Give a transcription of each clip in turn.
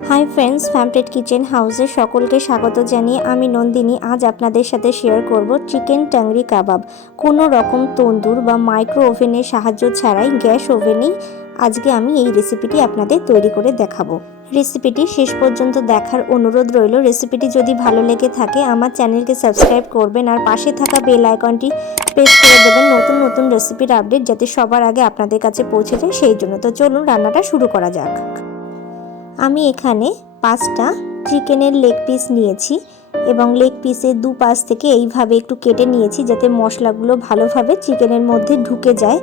Hi friends, ফ্যামটেড kitchen হাউসে সকলকে স্বাগত জানিয়ে আমি নন্দিনী আজ আপনাদের সাথে শেয়ার করব চিকেন টাংরি কাবাব। কোনো রকম তন্দুর বা মাইক্রো ওভেনের সাহায্য ছাড়াই গ্যাস ওভেনেই আজকে আমি এই রেসিপিটি আপনাদের তৈরি করে দেখাবো। রেসিপিটি শেষ পর্যন্ত দেখার অনুরোধ রইল। রেসিপিটি যদি ভালো লেগে থাকে আমার চ্যানেলকে সাবস্ক্রাইব করবেন আর পাশে থাকা বেল আইকনটি প্রেস করে দেবেন নতুন নতুন রেসিপির আপডেট যাতে সবার আগে আপনাদের কাছে পৌঁছে যায় সেই জন্য। তো চলুন রান্নাটা শুরু করা যাক। আমি এখানে 5টা চিকেনের লেগ পিস নিয়েছি এবং লেগ পিসের দুপাশ থেকে এইভাবে একটু কেটে নিয়েছি যাতে মশলাগুলো ভালোভাবে চিকেনের মধ্যে ঢুকে যায়।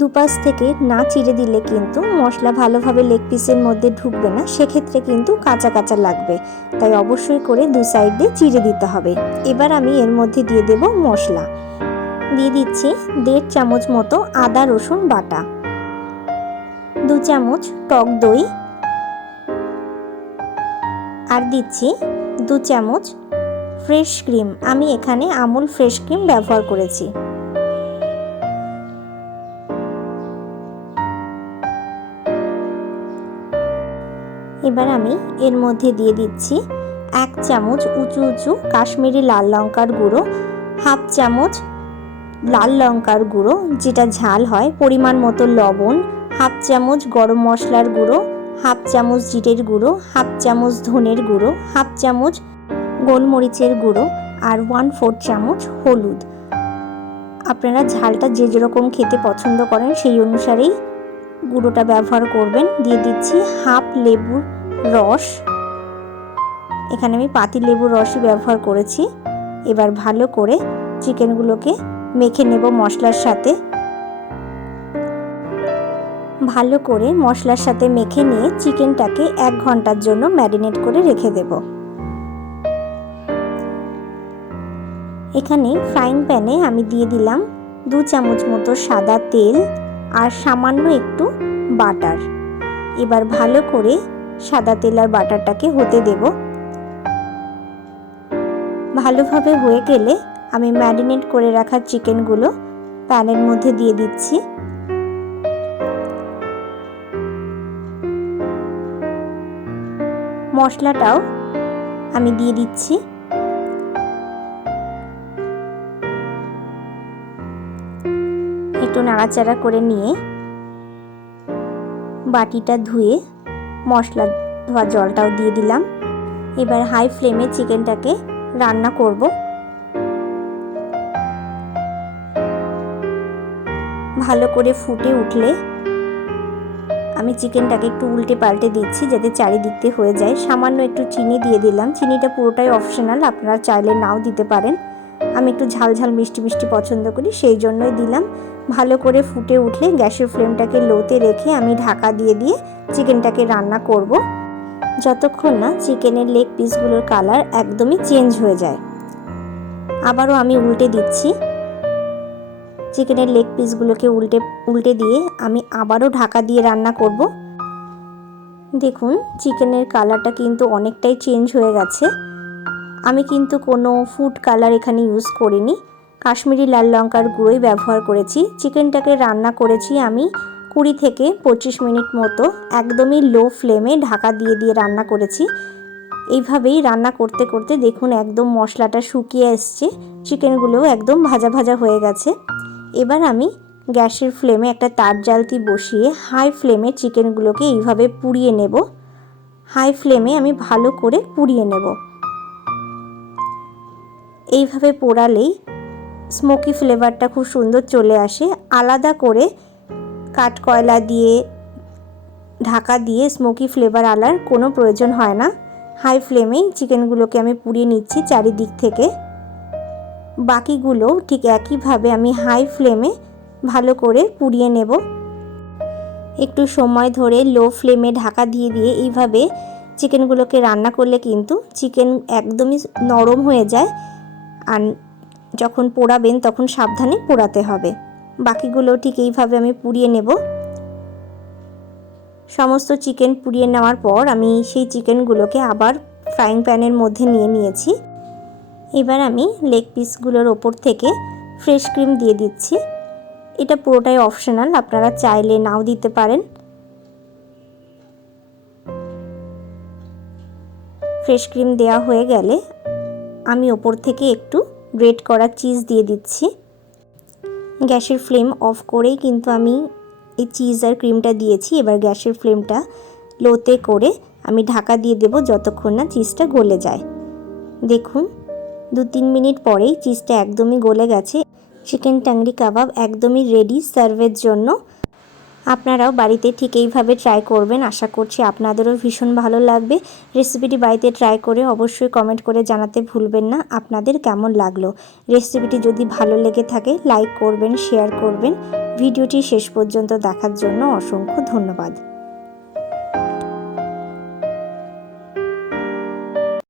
দুপাশ থেকে না চিড়ে দিলে কিন্তু মশলা ভালোভাবে লেগ পিসের মধ্যে ঢুকবে না, সেক্ষেত্রে কিন্তু কাঁচা কাঁচা লাগবে, তাই অবশ্যই করে দু সাইড দিয়ে চিড়ে দিতে হবে। এবার আমি এর মধ্যে দিয়ে দেব মশলা। দিয়ে দিচ্ছি 1.5 চামচ মতো আদা রসুন বাটা, 2 চামচ টক দই, আর দিচ্ছি 2 চামচ ফ্রেশ ক্রিম। আমি এখানে আমুল ফ্রেশ ক্রিম ব্যবহার করেছি। এবার আমি এর মধ্যে দিয়ে দিচ্ছি 1 চামচ উঁচু উঁচু কাশ্মীরি লাল লঙ্কার গুঁড়ো, 1/2 চামচ লাল লঙ্কার গুঁড়ো যেটা ঝাল হয়, পরিমাণ মতো লবণ, 1/2 চামচ গরম মশলার গুঁড়ো, 1/2 চামচ জিরের গুঁড়ো, 1/2 চামচ ধনের গুঁড়ো, 1/2 চামচ গোলমরিচের গুঁড়ো আর 1/4 চামচ হলুদ। আপনারা ঝালটা যে যেরকম খেতে পছন্দ করেন সেই অনুসারেই গুঁড়োটা ব্যবহার করবেন। দিয়ে দিচ্ছি 1/2 লেবুর রস, এখানে আমি পাতি লেবুর রসই ব্যবহার করেছি। এবার ভালো করে চিকেনগুলোকে মেখে নেব মশলার সাথে। ভালো করে মশলার সাথে মেখে নিয়ে চিকেনটাকে 1 ঘন্টার জন্য ম্যারিনেট করে রেখে দেব। এখানে ফ্রাইং প্যানে আমি দিয়ে দিলাম 2 চামচ মতো সাদা তেল আর সামান্য একটু বাটার। এবার ভালো করে সাদা তেল আর বাটারটাকে হতে দেব। ভালোভাবে হয়ে গেলে আমি ম্যারিনেট করে রাখা চিকেনগুলো প্যানের মধ্যে দিয়ে দিচ্ছি। মশলাটাও আমি দিয়ে দিচ্ছি। একটু নাড়াচাড়া করে নিয়ে বাটিটা ধুয়ে মশলা ধোয়া জলটাও দিয়ে দিলাম। এবার হাই ফ্লেমে চিকেনটাকে রান্না করব। ভালো করে ফুটে উঠলে আমি চিকেনটাকে একটু উল্টে পাল্টে দিচ্ছি যাতে চারিদিক দিয়ে হয়ে যায়। সামান্য একটু চিনি দিয়ে দিলাম। চিনিটা পুরোটাই অপশনাল, আপনারা চাইলে নাও দিতে পারেন। আমি একটু ঝাল ঝাল মিষ্টি মিষ্টি পছন্দ করি সেই জন্যই দিলাম। ভালো করে ফুটে উঠলে গ্যাসের ফ্লেমটাকে লোতে রেখে আমি ঢাকা দিয়ে দিয়ে চিকেনটাকে রান্না করব যতক্ষণ না চিকেনের লেগ পিসগুলোর কালার একদমই চেঞ্জ হয়ে যায়। আবারও আমি উল্টে দিচ্ছি। চিকেনের লেগ পিসগুলোকে উল্টে দিয়ে আমি আবারও ঢাকা দিয়ে রান্না করব। দেখুন চিকেনের কালারটা কিন্তু অনেকটাই চেঞ্জ হয়ে গেছে। আমি কিন্তু কোনো ফুড কালার এখানে ইউজ করিনি, কাশ্মীরি লাল লঙ্কার গুঁড়োই ব্যবহার করেছি। চিকেনটাকে রান্না করেছি আমি 20 থেকে 25 মিনিট মতো, একদমই লো ফ্লেমে ঢাকা দিয়ে দিয়ে রান্না করেছি। এইভাবেই রান্না করতে করতে দেখুন একদম মশলাটা শুকিয়ে এসছে, চিকেনগুলোও একদম ভাজা ভাজা হয়ে গেছে। এবার আমি গ্যাসের ফ্লেমে একটা তার জ্বালতি বসিয়ে হাই ফ্লেমে চিকেনগুলোকে এইভাবে পুড়িয়ে নেব। হাই ফ্লেমে আমি ভালো করে পুড়িয়ে নেব। এইভাবে পোড়ালেই স্মোকি ফ্লেভারটা খুব সুন্দর চলে আসে। আলাদা করে কাঠকয়লা দিয়ে ঢাকা দিয়ে স্মোকি ফ্লেভার আনার কোনো প্রয়োজন হয় না। হাই ফ্লেমেই চিকেনগুলোকে আমি পুড়িয়ে নিচ্ছি চারিদিক থেকে। বাকিগুলো ঠিক একইভাবে আমি হাই ফ্লেমে ভালো করে পুড়িয়ে নেব। একটু সময় ধরে লো ফ্লেমে ঢাকা দিয়ে দিয়ে এইভাবে চিকেনগুলোকে রান্না করলে কিন্তু চিকেন একদমই নরম হয়ে যায়, আর যখন পোড়াবেন তখন সাবধানে পোড়াতে হবে। বাকিগুলো ঠিক এইভাবে আমি পুড়িয়ে নেব। সমস্ত চিকেন পুড়িয়ে নেওয়ার পর আমি সেই চিকেনগুলোকে আবার ফ্রাইং প্যানের মধ্যে নিয়ে নিয়েছি। এবার আমি লেগ পিসগুলোর ওপর থেকে ফ্রেশ ক্রিম দিয়ে দিচ্ছি। এটা পুরোটাই অপশনাল, আপনারা চাইলে নাও দিতে পারেন। ফ্রেশ ক্রিম দেওয়া হয়ে গেলে আমি ওপর থেকে একটু গ্রেট করা চিজ দিয়ে দিচ্ছি। গ্যাসের ফ্লেম অফ করেই কিন্তু আমি এই চিজ আর ক্রিমটা দিয়েছি। এবার গ্যাসের ফ্লেমটা লোতে করে আমি ঢাকা দিয়ে দেব যতক্ষণ না চিজটা গলে যায়। দেখুন 2-3 মিনিট পরেই চিজটা একদমই গলে গেছে। চিকেন টাংরি কাবাব একদমই রেডি সার্ভের জন্য। আপনারাও বাড়িতে ঠিক এইভাবে ট্রাই করবেন। আশা করছি আপনাদেরও ভীষণ ভালো লাগবে। রেসিপিটি বাড়িতে ট্রাই করে অবশ্যই কমেন্ট করে জানাতে ভুলবেন না আপনাদের কেমন লাগলো। রেসিপিটি যদি ভালো লেগে থাকে লাইক করবেন, শেয়ার করবেন। ভিডিওটি শেষ পর্যন্ত দেখার জন্য অসংখ্য ধন্যবাদ।